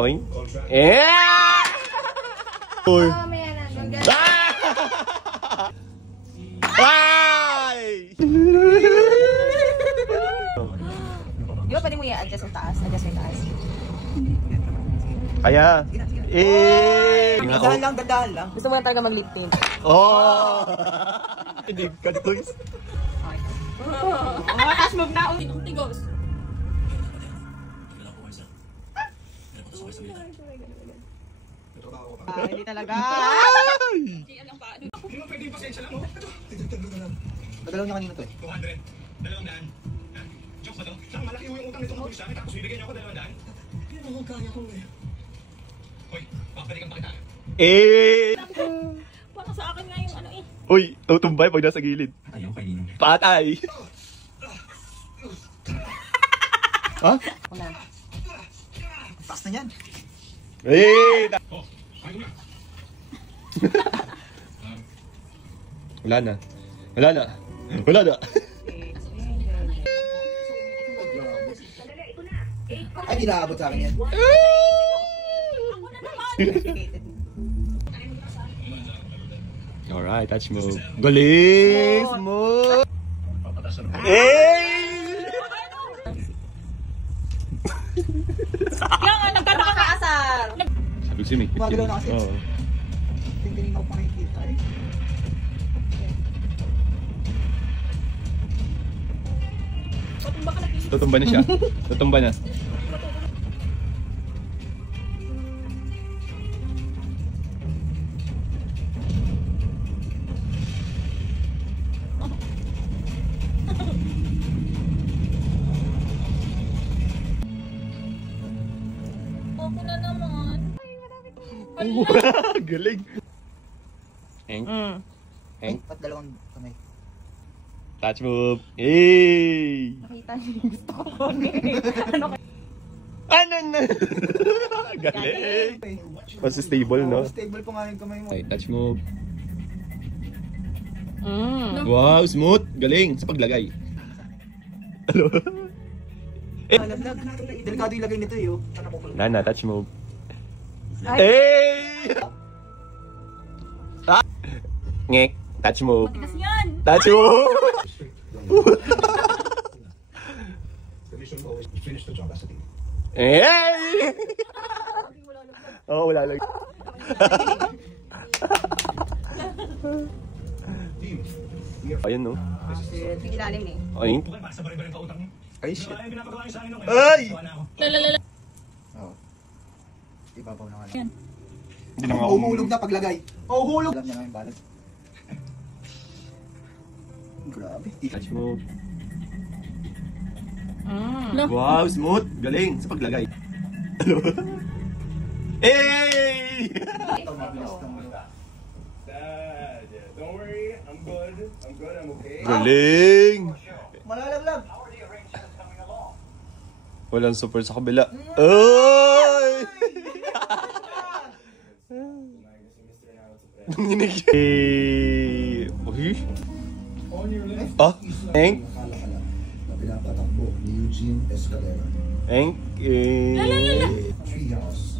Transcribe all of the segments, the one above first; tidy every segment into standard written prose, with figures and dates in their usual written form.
Oink. Yeah! Uy. Ay! Di ba pwede mo i-adjust yung taas? Adjust yung taas. Kaya. Dahan lang. Gusto mo yan talaga mag-lip tint. Oh! Hindi ka toys. Taas move na. Tigos. Hindi talaga. Hindi mo pwede yung pasensya lang mo. Padalaw niya kanina to eh. 200. 200. Joke ba to? Saan malaki yung utang nito mga sa akin tapos bibigyan niyo ako 200? Hindi naman kaya ko eh. Hoy, papalikan pa kita. Para sa akin nga yung ano eh. Uy, tutumbay pag nasa gilid. Ayaw kayo nino. Patay! Ha? Una. Taas na yan. Oh, ayaw na. Wala na. Wala na. Wala na. Ay, di naabot sa akin yan. Alright, touch move. Galing! Smooth! Yung nagkakakaasar. Sabi si Mick. Gumagalaw na kasi. Oo. Tingin ako makikita eh. Tutumba na siya. Tutumba na. Ako na naman. Galing. Hank. Hank. At dalawang kamay. Touch move. Hey! Nakita niyo yung gusto ko po. Ano kayo? Ano na? Galing. Mas stable, no? Stable po nga yung kamay mo. Okay, touch move. Wow, smooth. Galing. Sa paglagay. Ano? Malaglag. Delikado yung lagay nito eh. Oh. Nana, touch move. Hey! Ah! Ngek, touch move. Matigas yan. Touch move! Finish the job as a team. Hey! Oh, wala lang. Ayun, no? Yung ilalim eh. Ayun. Okay, basta ba rin pautang niyo? Ay, shit. Wala yung pinapagawa niyo sa akin. Ay! Oo. Ipapaw na nga. Hindi na nga ako. Uhulog na paglagay. Uhulog! Alam niya nga yung balat. Grabe. Touch move. Wow, smooth. Galing. Sa paglagay. Ano? Hey! Ito mabilis na mo. Don't worry, I'm good. I'm okay. Galing! Malalaglag. Walang super sa kabila. Ay! Nanginig siya. Uy? Ah? Hank? Na pinapatakbo ni Eugene Escalera. Hank? Treehouse.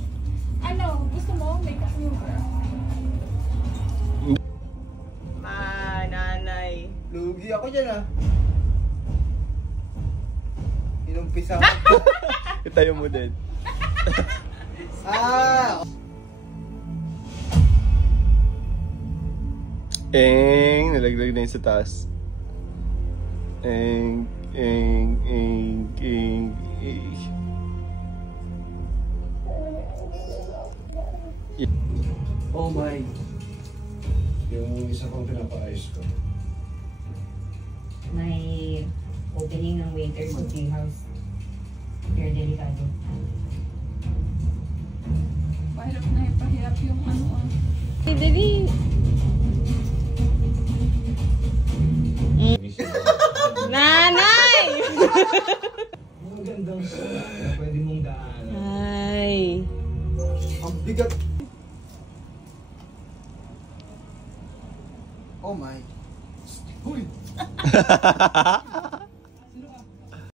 Ano? Gusto mo? May kasi yung nanay. Lugi ako dyan ah. Inumpisa. Itayo mo din. Ah! Nalaglag na yun sa taas. Eng. Oh my. Yung isa pang pinapaayos ko. May opening ng waiter sa Treehouse. Pero delikado. Pahirap na pahirap yung ano ah. Dali. Nanay! Ang gandang sala na pwede mong daanan. Ay. Ang bigat. Oh my. Uy!